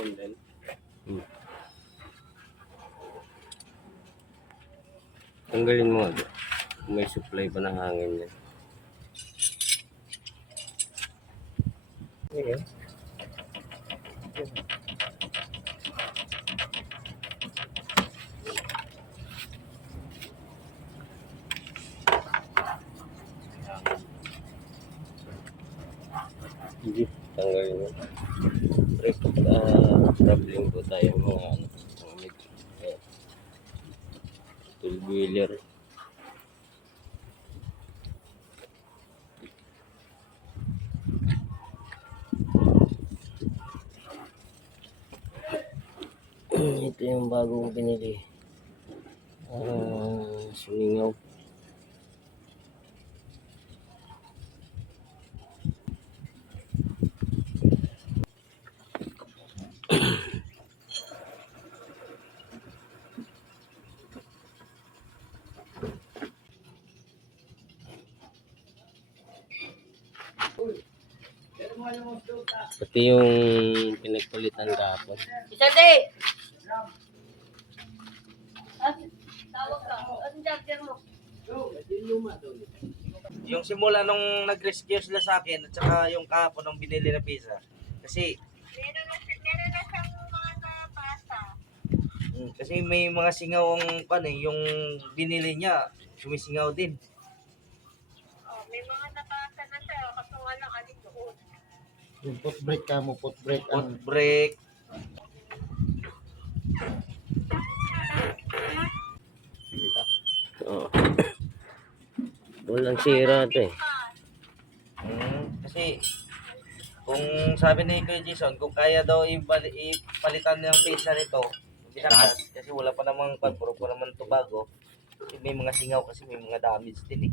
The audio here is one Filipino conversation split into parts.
Yan din. Tanggalin mo agad. May supply pa ng hangin yan. Okay. Hindi, tanggalin mo. Traveling po tayo mga ano, two-wheeler. Ito yung bagong pinili. Sumingaw. Pati yung pinagpalitan kahapon. Isa day! Tawag ka. Anong charger mo? Yung simula nung nag-rescue sila sa akin at saka yung kahapon ng binili na pizza. Kasi Meron na siyang mga nabasa. kasi may mga singaw ang yung binili niya, sumisingaw din. Oh, may mga nabasa na siya. Kaso nga lang alin doon. Yung foot brake ka mo, foot brake Foot ang brake. Oo. Walang sira ito eh. Kasi kung sabi ni Kuya Jason, kung kaya daw ipalitan ng pizza nito, binanggas, kasi wala pa namang puro pa naman ito bago. Kasi may mga singaw kasi may mga damage din eh.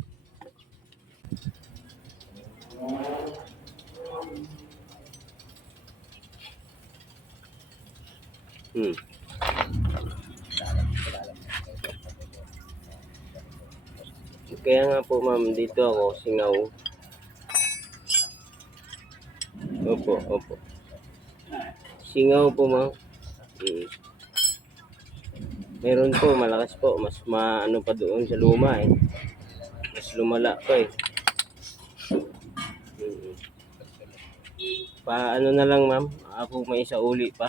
Kaya nga po ma'am, dito ako, singaw. Opo. Singaw po ma'am. Meron po, malakas po. Mas maano pa doon sa luma eh. Mas lumala pa eh. Paano na lang ma'am, ako may isa uli pa.